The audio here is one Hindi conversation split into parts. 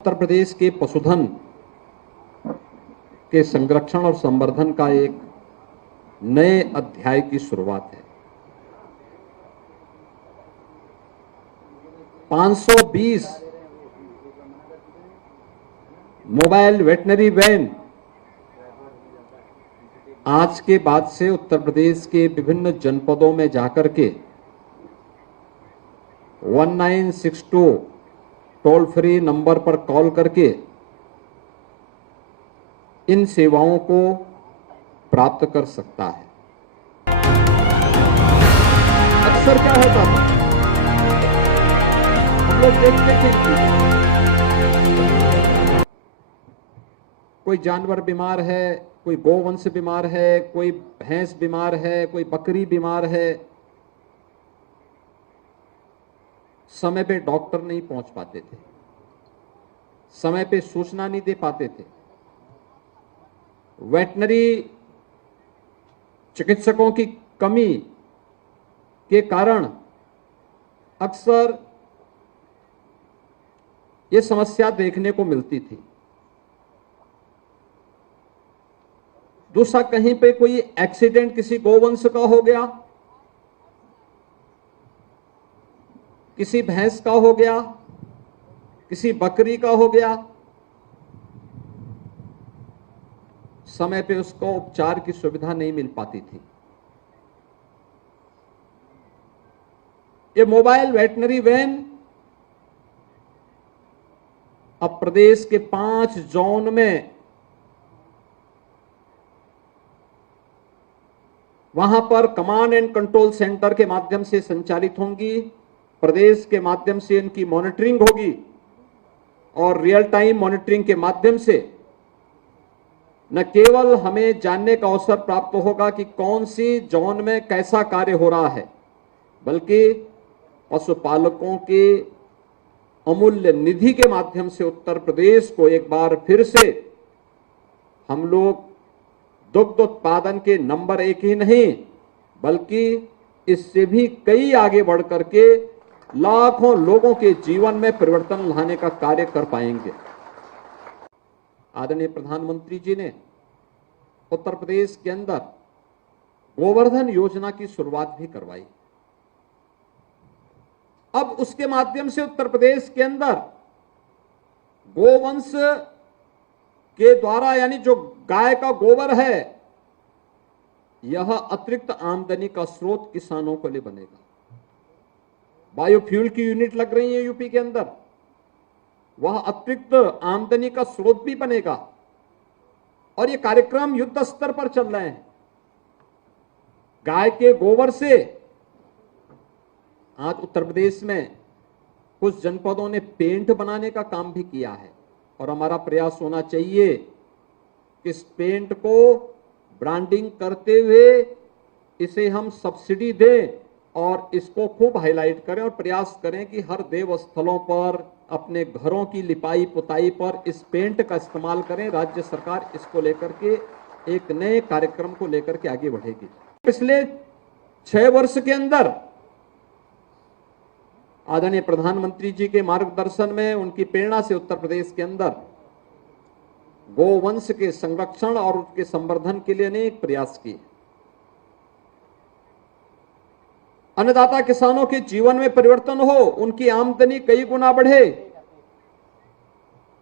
उत्तर प्रदेश के पशुधन के संरक्षण और संवर्धन का एक नए अध्याय की शुरुआत है। 520 मोबाइल वेटनरी वैन आज के बाद से उत्तर प्रदेश के विभिन्न जनपदों में जाकर के 1962 टोल फ्री नंबर पर कॉल करके इन सेवाओं को प्राप्त कर सकता है। अक्सर क्या होता था, हम लोग देखते थे कि कोई जानवर बीमार है, कोई गोवंश बीमार है, कोई भैंस बीमार है, कोई बकरी बीमार है, समय पे डॉक्टर नहीं पहुंच पाते थे, समय पे सूचना नहीं दे पाते थे। वेटनरी चिकित्सकों की कमी के कारण अक्सर ये समस्या देखने को मिलती थी। दूसरा, कहीं पे कोई एक्सीडेंट किसी गोवंश का हो गया, किसी भैंस का हो गया, किसी बकरी का हो गया, समय पे उसको उपचार की सुविधा नहीं मिल पाती थी। ये मोबाइल वेटनरी वैन अब प्रदेश के 5 जोन में वहां पर कमांड एंड कंट्रोल सेंटर के माध्यम से संचालित होंगी। प्रदेश के माध्यम से इनकी मॉनिटरिंग होगी और रियल टाइम मॉनिटरिंग के माध्यम से न केवल हमें जानने का अवसर प्राप्त होगा कि कौन सी जोन में कैसा कार्य हो रहा है, बल्कि पशुपालकों के अमूल्य निधि के माध्यम से उत्तर प्रदेश को एक बार फिर से हम लोग दुग्ध उत्पादन के नंबर 1 ही नहीं, बल्कि इससे भी कई आगे बढ़ करके लाखों लोगों के जीवन में परिवर्तन लाने का कार्य कर पाएंगे। आदरणीय प्रधानमंत्री जी ने उत्तर प्रदेश के अंदर गोवर्धन योजना की शुरुआत भी करवाई। अब उसके माध्यम से उत्तर प्रदेश के अंदर गोवंश के द्वारा, यानी जो गाय का गोबर है, यह अतिरिक्त आमदनी का स्रोत किसानों के लिए बनेगा। बायोफ्यूल की यूनिट लग रही है यूपी के अंदर, वह अतिरिक्त आमदनी का स्रोत भी बनेगा और ये कार्यक्रम युद्ध स्तर पर चल रहे हैं। गाय के गोबर से आज उत्तर प्रदेश में कुछ जनपदों ने पेंट बनाने का काम भी किया है और हमारा प्रयास होना चाहिए कि इस पेंट को ब्रांडिंग करते हुए इसे हम सब्सिडी दें और इसको खूब हाईलाइट करें और प्रयास करें कि हर देव स्थलों पर, अपने घरों की लिपाई पुताई पर इस पेंट का इस्तेमाल करें। राज्य सरकार इसको लेकर के एक नए कार्यक्रम को लेकर के आगे बढ़ेगी। पिछले 6 वर्ष के अंदर आदरणीय प्रधानमंत्री जी के मार्गदर्शन में, उनकी प्रेरणा से उत्तर प्रदेश के अंदर गोवंश के संरक्षण और उसके संवर्धन के लिए अनेक प्रयास किए। अन्नदाता किसानों के जीवन में परिवर्तन हो, उनकी आमदनी कई गुना बढ़े,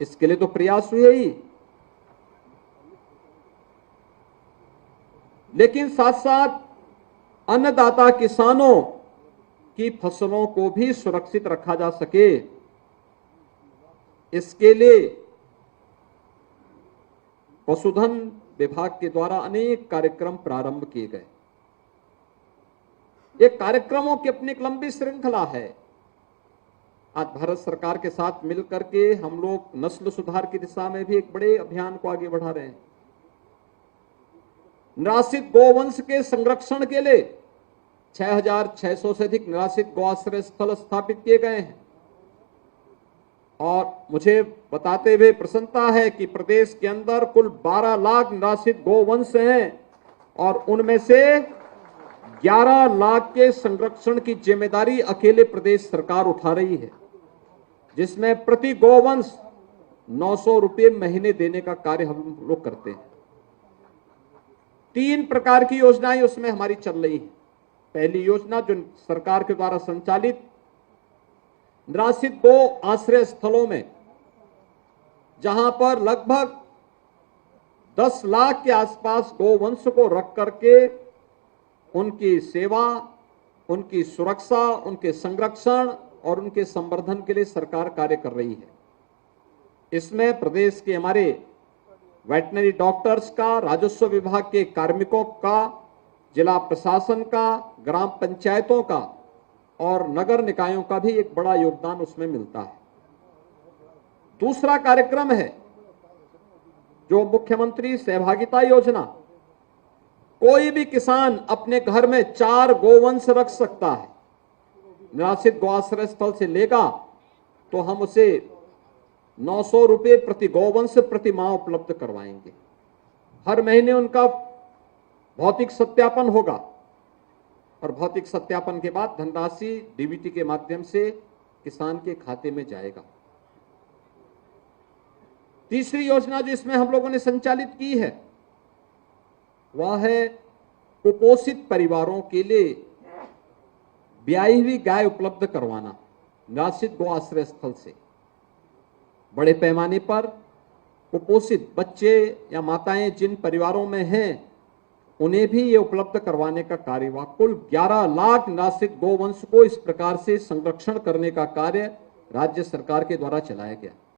इसके लिए तो प्रयास हुए ही, लेकिन साथ साथ अन्नदाता किसानों की फसलों को भी सुरक्षित रखा जा सके, इसके लिए पशुधन विभाग के द्वारा अनेक कार्यक्रम प्रारंभ किए गए। ये कार्यक्रमों की अपनी एक लंबी श्रृंखला है। आज भारत सरकार के साथ मिलकर के हम लोग नस्ल सुधार की दिशा में भी एक बड़े अभियान को आगे बढ़ा रहे हैं। निराश्रित गोवंश के संरक्षण के लिए 6600 से अधिक निराश्रित गौआश्रय स्थल स्थापित किए गए हैं और मुझे बताते हुए प्रसन्नता है कि प्रदेश के अंदर कुल 12 लाख निराश्रित गोवंश हैं और उनमें से 11 लाख के संरक्षण की जिम्मेदारी अकेले प्रदेश सरकार उठा रही है, जिसमें प्रति गोवंश 900 रुपये महीने देने का कार्य हम लोग करते हैं। 3 प्रकार की योजनाएं उसमें हमारी चल रही हैं। पहली योजना जो सरकार के द्वारा संचालित निराश्रित गो आश्रय स्थलों में, जहां पर लगभग 10 लाख के आसपास गोवंश को रख करके उनकी सेवा, उनकी सुरक्षा, उनके संरक्षण और उनके संवर्धन के लिए सरकार कार्य कर रही है। इसमें प्रदेश के हमारे वेटनरी डॉक्टर्स का, राजस्व विभाग के कार्मिकों का, जिला प्रशासन का, ग्राम पंचायतों का और नगर निकायों का भी एक बड़ा योगदान उसमें मिलता है। दूसरा कार्यक्रम है जो मुख्यमंत्री सहभागिता योजना। कोई भी किसान अपने घर में 4 गोवंश रख सकता है। निराश्रित गौआश्रय स्थल से लेगा तो हम उसे 900 रुपये प्रति गोवंश प्रति माह उपलब्ध करवाएंगे। हर महीने उनका भौतिक सत्यापन होगा और भौतिक सत्यापन के बाद धनराशि डीबीटी के माध्यम से किसान के खाते में जाएगा। तीसरी योजना जो इसमें हम लोगों ने संचालित की है वह है कुपोषित परिवारों के लिए ब्याई हुई गाय उपलब्ध करवाना। निराश्रित गो आश्रय स्थल से बड़े पैमाने पर कुपोषित बच्चे या माताएं जिन परिवारों में हैं उन्हें भी ये उपलब्ध करवाने का कार्य हुआ। कुल 11 लाख निराश्रित गोवंश को इस प्रकार से संरक्षण करने का कार्य राज्य सरकार के द्वारा चलाया गया।